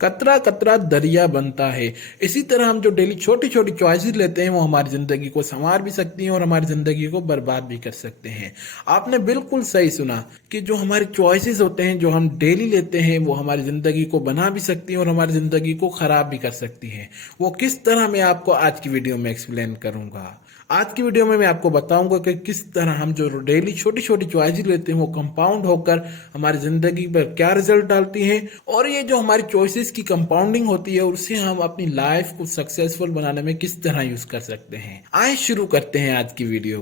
कतरा कतरा दरिया बनता है। इसी तरह हम जो डेली छोटी छोटी चॉइसेस लेते हैं वो हमारी जिंदगी को संवार भी सकती हैं और हमारी जिंदगी को बर्बाद भी कर सकते हैं। आपने बिल्कुल सही सुना कि जो हमारे चॉइसेस होते हैं जो हम डेली लेते हैं वो हमारी जिंदगी को बना भी सकती हैं और हमारी जिंदगी को खराब भी कर सकती हैं। वो किस तरह मैं आपको आज की वीडियो में एक्सप्लेन करूंगा। आज की वीडियो में मैं आपको बताऊंगा कि किस तरह हम जो डेली छोटी छोटी चॉइसेस लेते हैं वो कंपाउंड होकर हमारी जिंदगी पर क्या रिजल्ट डालती हैं और ये जो हमारी चॉइसेस की कंपाउंडिंग होती है उससे हम अपनी लाइफ को सक्सेसफुल बनाने में किस तरह यूज कर सकते हैं। आइए शुरू करते हैं आज की वीडियो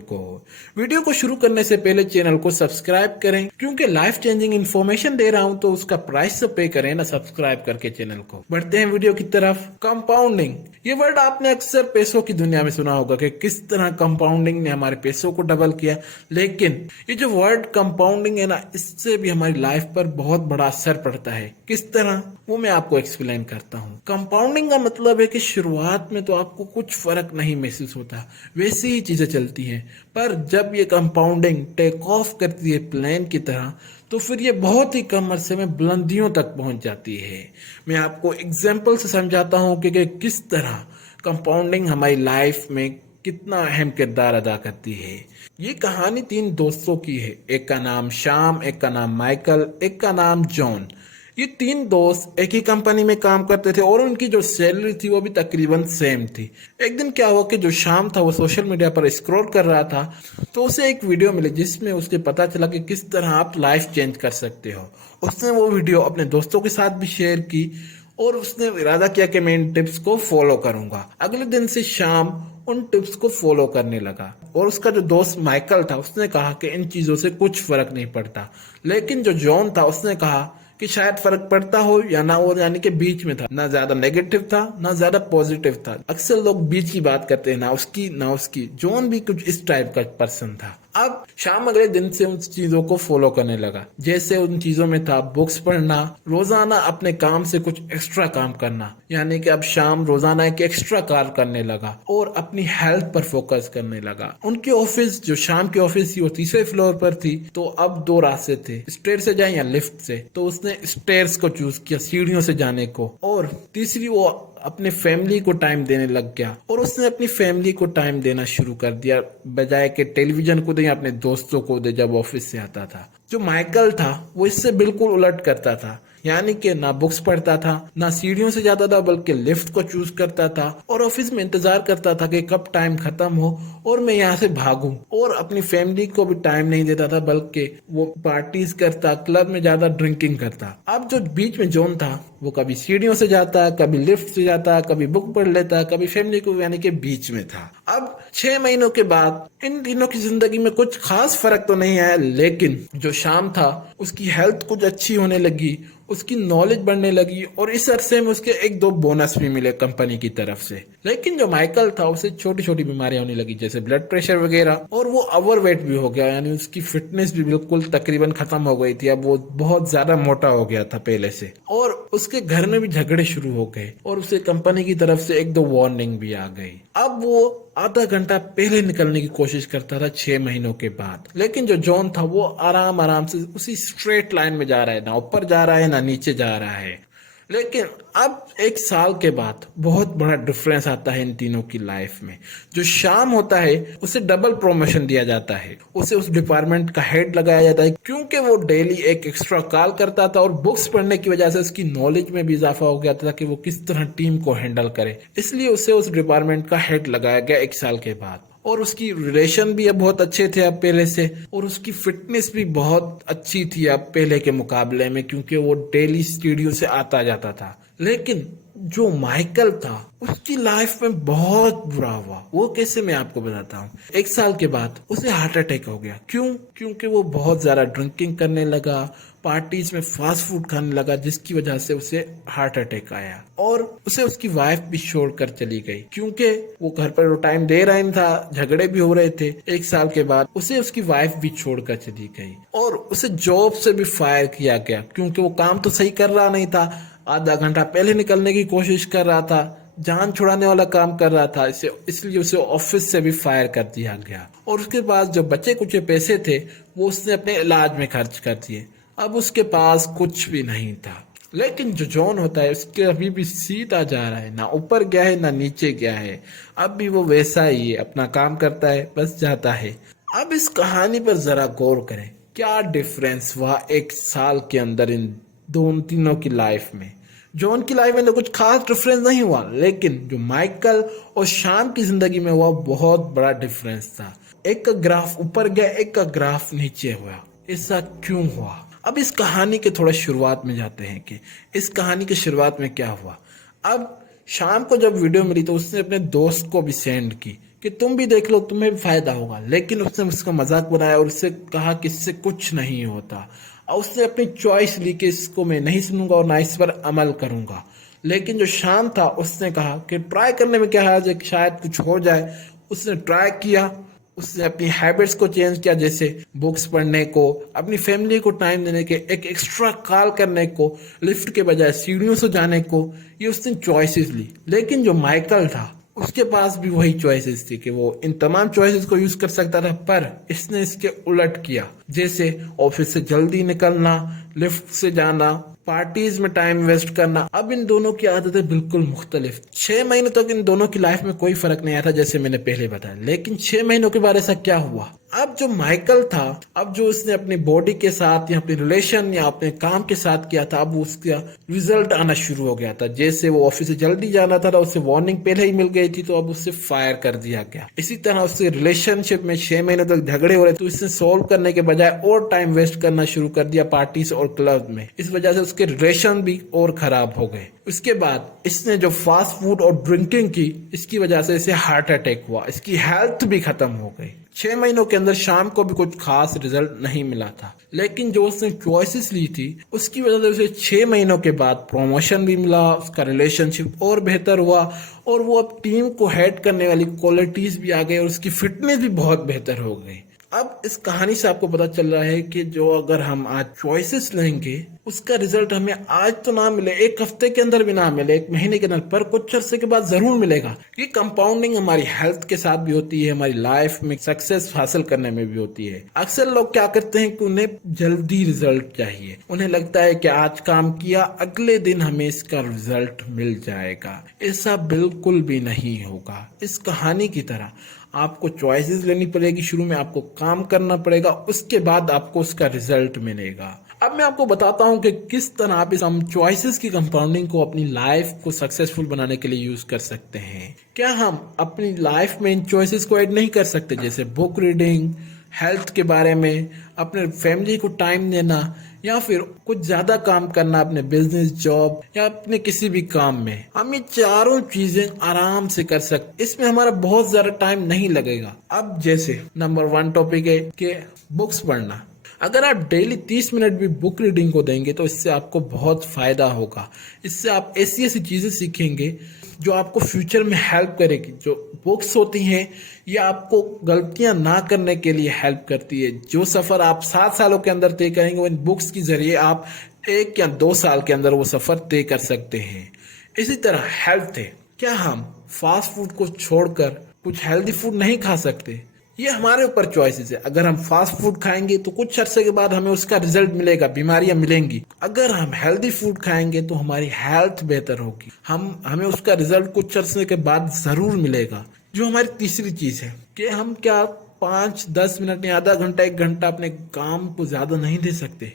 को शुरू करने से पहले चैनल को सब्सक्राइब करें क्योंकि लाइफ चेंजिंग इन्फॉर्मेशन दे रहा हूं तो उसका प्राइस तो पे करें ना सब्सक्राइब करके चैनल को। बढ़ते हैं वीडियो की तरफ। कंपाउंडिंग, ये वर्ड आपने अक्सर पैसों की दुनिया में सुना होगा कि किस तरह कंपाउंडिंग ने हमारे पैसों को डबल किया, लेकिन ये जो वर्ड कंपाउंडिंग है ना इससे भी हमारी लाइफ पर बहुत बड़ा असर पड़ता है। किस तरह वो मैं आपको एक्सप्लेन करता हूँ। कंपाउंडिंग का मतलब है कि शुरुआत में तो आपको कुछ फर्क नहीं महसूस होता, वैसी ही चीजें चलती हैं, पर जब ये कंपाउंडिंग टेक ऑफ करती है प्लेन की तरह तो फिर ये बहुत ही कम अरसे में बुलंदियों तक पहुंच जाती है। मैं आपको एग्जाम्पल से समझाता हूँ कि किस तरह कंपाउंडिंग हमारी लाइफ में कितना अहम किरदार अदा करती है। ये कहानी 3 दोस्तों की है। एक का नाम श्याम, एक का नाम माइकल, एक का नाम जॉन। ये 3 दोस्त एक ही कंपनी में काम करते थे और उनकी जो सैलरी थी वो भी तकरीबन सेम थी। एक दिन क्या हुआ कि जो शाम था वो सोशल मीडिया पर स्क्रॉल कर रहा था तो उसे एक वीडियो मिली जिसमें उसके पता चला कि किस तरह आप लाइफ चेंज कर सकते हो। उसने वो वीडियो अपने दोस्तों के साथ भी शेयर की और उसने इरादा किया कि मैं इन टिप्स को फॉलो करूंगा। अगले दिन से शाम उन टिप्स को फॉलो करने लगा और उसका जो दोस्त माइकल था उसने कहा कि इन चीजों से कुछ फर्क नहीं पड़ता, लेकिन जो जॉन था उसने कहा कि शायद फर्क पड़ता हो या ना हो, यानी कि बीच में था, ना ज्यादा नेगेटिव था ना ज्यादा पॉजिटिव था। अक्सर लोग बीच की बात करते हैं, ना उसकी ना उसकी। जॉन भी कुछ इस टाइप का पर्सन था। अब शाम अगले दिन से उन चीजों को फॉलो करने लगा। जैसे उन चीजों में था बुक्स पढ़ना, रोजाना अपने काम से कुछ एक्स्ट्रा काम करना, यानी कि अब शाम रोजाना एक एक्स्ट्रा कार्य करने लगा और अपनी हेल्थ पर फोकस करने लगा। उनकी ऑफिस, जो शाम की ऑफिस थी वो 3रे फ्लोर पर थी, तो अब 2 रास्ते थे, स्टेयर से जाए या लिफ्ट से। तो उसने स्टेयर्स को चूज किया, सीढ़ियों से जाने को। और तीसरी वो अपने फैमिली को टाइम देने लग गया और उसने अपनी फैमिली को टाइम देना शुरू कर दिया, बजाय के टेलीविजन को दे या अपने दोस्तों को दे जब ऑफिस से आता था। जो माइकल था वो इससे बिल्कुल उलट करता था, यानी कि ना बुक्स पढ़ता था, ना सीढ़ियों से जाता था, बल्कि लिफ्ट को चूज करता था और ऑफिस में इंतजार करता था कि कब टाइम खत्म हो और मैं यहाँ से भागूं। और अपनी फैमिली को भी टाइम नहीं देता था, बल्कि वो पार्टीज करता, क्लब में ज्यादा ड्रिंकिंग करता। अब जो बीच में जॉन था वो कभी सीढ़ियों से जाता, कभी लिफ्ट से जाता, कभी बुक पढ़ लेता, कभी फैमिली को, यानी कि बीच में था। अब 6 महीनों के बाद इन तीनों की जिंदगी में कुछ खास फर्क तो नहीं आया, लेकिन जो शाम था उसकी हेल्थ कुछ अच्छी होने लगी, उसकी नॉलेज बढ़ने लगी और इस अरसे में उसके 1-2 बोनस भी मिले कंपनी की तरफ से। लेकिन जो माइकल था उसे छोटी छोटी बीमारियां होने लगी, जैसे ब्लड प्रेशर वगैरह, और वो ओवरवेट भी हो गया, यानी उसकी फिटनेस भी बिल्कुल तकरीबन खत्म हो गई थी। अब वो बहुत ज्यादा मोटा हो गया था पहले से, और उसके घर में भी झगड़े शुरू हो गए और उसे कंपनी की तरफ से 1-2 वार्निंग भी आ गई। अब वो आधा घंटा पहले निकलने की कोशिश करता था 6 महीनों के बाद, लेकिन जो जॉन था वो आराम आराम से उसी स्ट्रेट लाइन में जा रहा है, ना ऊपर जा रहा है ना नीचे जा रहा है। लेकिन अब 1 साल के बाद बहुत बड़ा डिफरेंस आता है इन तीनों की लाइफ में। जो शाम होता है उसे डबल प्रमोशन दिया जाता है, उसे उस डिपार्टमेंट का हेड लगाया जाता है, क्योंकि वो डेली एक एक्स्ट्रा कॉल करता था और बुक्स पढ़ने की वजह से उसकी नॉलेज में भी इजाफा हो गया था कि वो किस तरह टीम को हैंडल करे। इसलिए उसे उस डिपार्टमेंट का हेड लगाया गया 1 साल के बाद। और उसकी रिलेशन भी अब बहुत अच्छे थे अब पहले से, और उसकी फिटनेस भी बहुत अच्छी थी अब पहले के मुकाबले में, क्योंकि वो डेली स्टूडियो से आता जाता था। लेकिन जो माइकल था उसकी लाइफ में बहुत बुरा हुआ। वो कैसे, मैं आपको बताता हूँ। 1 साल के बाद उसे हार्ट अटैक हो गया। क्यों? क्योंकि वो बहुत ज्यादा ड्रिंकिंग करने लगा, पार्टीज में फास्ट फूड खाने लगा, जिसकी वजह से उसे हार्ट अटैक आया। और उसे उसकी वाइफ भी छोड़कर चली गई, क्योंकि वो घर पर टाइम दे रहा नहीं था, झगड़े भी हो रहे थे। 1 साल के बाद उसे उसकी वाइफ भी छोड़कर चली गई और उसे जॉब से भी फायर किया गया, क्योंकि वो काम तो सही कर रहा नहीं था, आधा घंटा पहले निकलने की कोशिश कर रहा था, जान छुड़ाने वाला काम कर रहा था, इसलिए उसे ऑफिस से भी फायर कर दिया गया। और उसके बाद जो बचे कुछ पैसे थे वो उसने अपने इलाज में खर्च कर दिए। अब उसके पास कुछ भी नहीं था। लेकिन जो जॉन होता है उसके अभी भी सीधा जा रहा है, ना ऊपर गया है ना नीचे गया है, अब भी वो वैसा ही है, अपना काम करता है बस जाता है। अब इस कहानी पर जरा गौर करें, क्या डिफरेंस हुआ एक साल के अंदर इन दोनों तीनों की लाइफ में। जॉन की लाइफ में तो कुछ खास डिफरेंस नहीं हुआ, लेकिन जो माइकल और शाम की जिंदगी में हुआ बहुत बड़ा डिफरेंस था। एक का ग्राफ ऊपर गया, एक का ग्राफ नीचे हुआ। ऐसा क्यों हुआ? अब इस कहानी के थोड़ा शुरुआत में जाते हैं कि इस कहानी की शुरुआत में क्या हुआ। अब शाम को जब वीडियो मिली तो उसने अपने दोस्त को भी सेंड की कि तुम भी देख लो, तुम्हें भी फायदा होगा, लेकिन उसने उसका मजाक बनाया और उससे कहा कि इससे कुछ नहीं होता। और उसने अपनी चॉइस ली कि इसको मैं नहीं सुनूंगा और ना इस पर अमल करूंगा। लेकिन जो शाम था उसने कहा कि ट्राई करने में क्या हर्ज है, शायद कुछ हो जाए। उसने ट्राई किया, उसने अपनी हैबिट्स को चेंज किया, जैसे बुक्स पढ़ने को, अपनी फैमिली को टाइम देने के, एक एक्स्ट्रा कॉल करने को, लिफ्ट के बजाय सीढ़ियों से जाने को। ये उसने चॉइसेस ली। लेकिन जो माइकल था उसके पास भी वही चॉइसेस थी कि वो इन तमाम चॉइसेस को यूज कर सकता था, पर इसने इसके उलट किया। जैसे ऑफिस से जल्दी निकलना, लिफ्ट से जाना, पार्टीज में टाइम वेस्ट करना। अब इन दोनों की आदतें बिल्कुल मुख्तलिफ। 6 महीने तक इन दोनों की लाइफ में कोई फर्क नहीं आया था, जैसे मैंने पहले बताया। लेकिन 6 महीनों के बाद ऐसा क्या हुआ? अब जो माइकल था, अब जो उसने अपनी बॉडी के साथ या अपने रिलेशन या अपने काम के साथ किया था, अब उसका रिजल्ट आना शुरू हो गया था। जैसे वो ऑफिस से जल्दी जाना था, उसे वार्निंग पहले ही मिल गई थी, तो अब उससे फायर कर दिया गया। इसी तरह उससे रिलेशनशिप में 6 महीने तक झगड़े हो रहे, तो इसने सोल्व करने के बजाय और टाइम वेस्ट करना शुरू कर दिया पार्टीज और क्लब में। इस वजह से उसके रिलेशन भी और खराब हो गए। उसके बाद इसने जो फास्ट फूड और ड्रिंकिंग की, इसकी वजह से इसे हार्ट अटैक हुआ, इसकी हेल्थ भी खत्म हो गई। 6 महीनों के अंदर शाम को भी कुछ खास रिजल्ट नहीं मिला था, लेकिन जो उसने चॉइसेस ली थी उसकी वजह से उसे 6 महीनों के बाद प्रमोशन भी मिला, उसका रिलेशनशिप और बेहतर हुआ, और वो अब टीम को हेड करने वाली क्वालिटीज भी आ गई और उसकी फिटनेस भी बहुत बेहतर हो गई। अब इस कहानी से आपको पता चल रहा है कि जो अगर हम आज चॉइसेस लेंगे उसका रिजल्ट हमें आज तो ना मिले, एक हफ्ते के अंदर भी ना मिले, एक महीने के अंदर, पर कुछ अरसे के बाद जरूर मिलेगा। ये कंपाउंडिंग हमारी हेल्थ के साथ भी होती है, हमारी लाइफ में सक्सेस हासिल करने में भी होती है। अक्सर लोग क्या करते हैं कि उन्हें जल्दी रिजल्ट चाहिए, उन्हें लगता है कि आज काम किया अगले दिन हमें इसका रिजल्ट मिल जाएगा। ऐसा बिल्कुल भी नहीं होगा। इस कहानी की तरह आपको चॉइसेस लेनी पड़ेगी, शुरू में आपको काम करना पड़ेगा, उसके बाद आपको उसका रिजल्ट मिलेगा। अब मैं आपको बताता हूं कि किस तरह आप इस हम चॉइसेस की कंपाउंडिंग को अपनी लाइफ को सक्सेसफुल बनाने के लिए यूज कर सकते हैं। क्या हम अपनी लाइफ में इन चॉइसेस को ऐड नहीं कर सकते, जैसे बुक रीडिंग, हेल्थ के बारे में, अपने फैमिली को टाइम देना, या फिर कुछ ज्यादा काम करना अपने बिजनेस, जॉब या अपने किसी भी काम में। हम ये चारों चीजें आराम से कर सकते, इसमें हमारा बहुत ज्यादा टाइम नहीं लगेगा। अब जैसे नंबर 1 टॉपिक है कि बुक्स पढ़ना। अगर आप डेली 30 मिनट भी बुक रीडिंग को देंगे तो इससे आपको बहुत फायदा होगा। इससे आप ऐसी ऐसी चीजें सीखेंगे जो आपको फ्यूचर में हेल्प करेगी। जो बुक्स होती हैं ये आपको गलतियां ना करने के लिए हेल्प करती है। जो सफर आप 7 सालों के अंदर तय करेंगे, वो इन बुक्स के जरिए आप 1 या 2 साल के अंदर वो सफर तय कर सकते हैं। इसी तरह हेल्थ है। क्या हम फास्ट फूड को छोड़कर कुछ हेल्दी फूड नहीं खा सकते? ये हमारे ऊपर चॉइसेस है। अगर हम फास्ट फूड खाएंगे तो कुछ अरसे के बाद हमें उसका रिजल्ट मिलेगा, बीमारियां मिलेंगी। अगर हम हेल्दी फूड खाएंगे तो हमारी हेल्थ बेहतर होगी, हमें उसका रिजल्ट कुछ अरसे के बाद जरूर मिलेगा। जो हमारी तीसरी चीज है कि हम क्या 5-10 मिनट या आधा घंटा 1 घंटा अपने काम को ज्यादा नहीं दे सकते?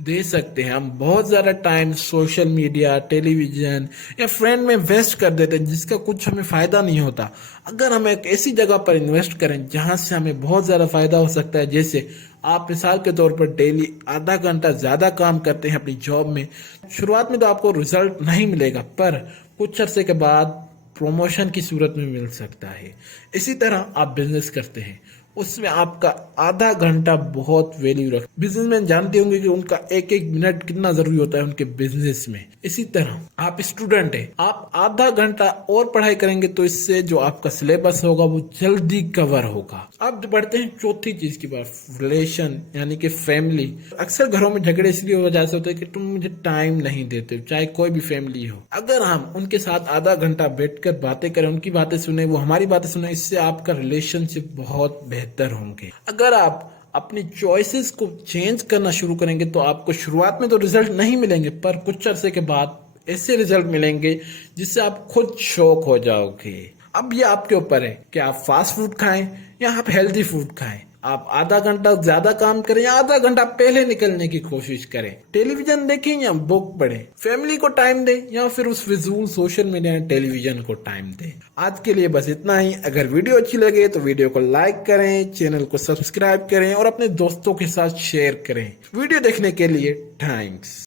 दे सकते हैं। हम बहुत ज़्यादा टाइम सोशल मीडिया, टेलीविज़न या फ्रेंड में वेस्ट कर देते हैं जिसका कुछ हमें फ़ायदा नहीं होता। अगर हम एक ऐसी जगह पर इन्वेस्ट करें जहां से हमें बहुत ज़्यादा फ़ायदा हो सकता है, जैसे आप मिसाल के तौर पर डेली आधा घंटा ज़्यादा काम करते हैं अपनी जॉब में, शुरुआत में तो आपको रिजल्ट नहीं मिलेगा, पर कुछ अरसे के बाद प्रमोशन की सूरत में मिल सकता है। इसी तरह आप बिजनेस करते हैं, उसमें आपका आधा घंटा बहुत वैल्यू रख। बिजनेसमैन जानते होंगे कि उनका 1-1 मिनट कितना जरूरी होता है उनके बिजनेस में। इसी तरह आप स्टूडेंट हैं, आप आधा घंटा और पढ़ाई करेंगे तो इससे जो आपका सिलेबस होगा वो जल्दी कवर होगा। अब बढ़ते हैं चौथी चीज की बात, रिलेशन यानी कि फैमिली। अक्सर घरों में झगड़े इसलिए हो जाते होते हैं कि तुम मुझे टाइम नहीं देते, चाहे कोई भी फैमिली हो। अगर हम उनके साथ आधा घंटा बैठकर बातें करें, उनकी बातें सुने, वो हमारी बातें सुने, इससे आपका रिलेशनशिप बहुत बेहतर होंगे। अगर आप अपनी चॉइसेस को चेंज करना शुरू करेंगे तो आपको शुरुआत में तो रिजल्ट नहीं मिलेंगे, पर कुछ अरसे के बाद ऐसे रिजल्ट मिलेंगे जिससे आप खुद शॉक हो जाओगे। अब ये आपके ऊपर है कि आप फास्ट फूड खाएं या आप हेल्दी फूड खाएं। आप आधा घंटा ज्यादा काम करें या आधा घंटा पहले निकलने की कोशिश करें। टेलीविजन देखें या बुक पढ़ें। फैमिली को टाइम दें या फिर उस फिजूल सोशल मीडिया या टेलीविजन को टाइम दें। आज के लिए बस इतना ही। अगर वीडियो अच्छी लगे तो वीडियो को लाइक करें, चैनल को सब्सक्राइब करें और अपने दोस्तों के साथ शेयर करें। वीडियो देखने के लिए थैंक्स।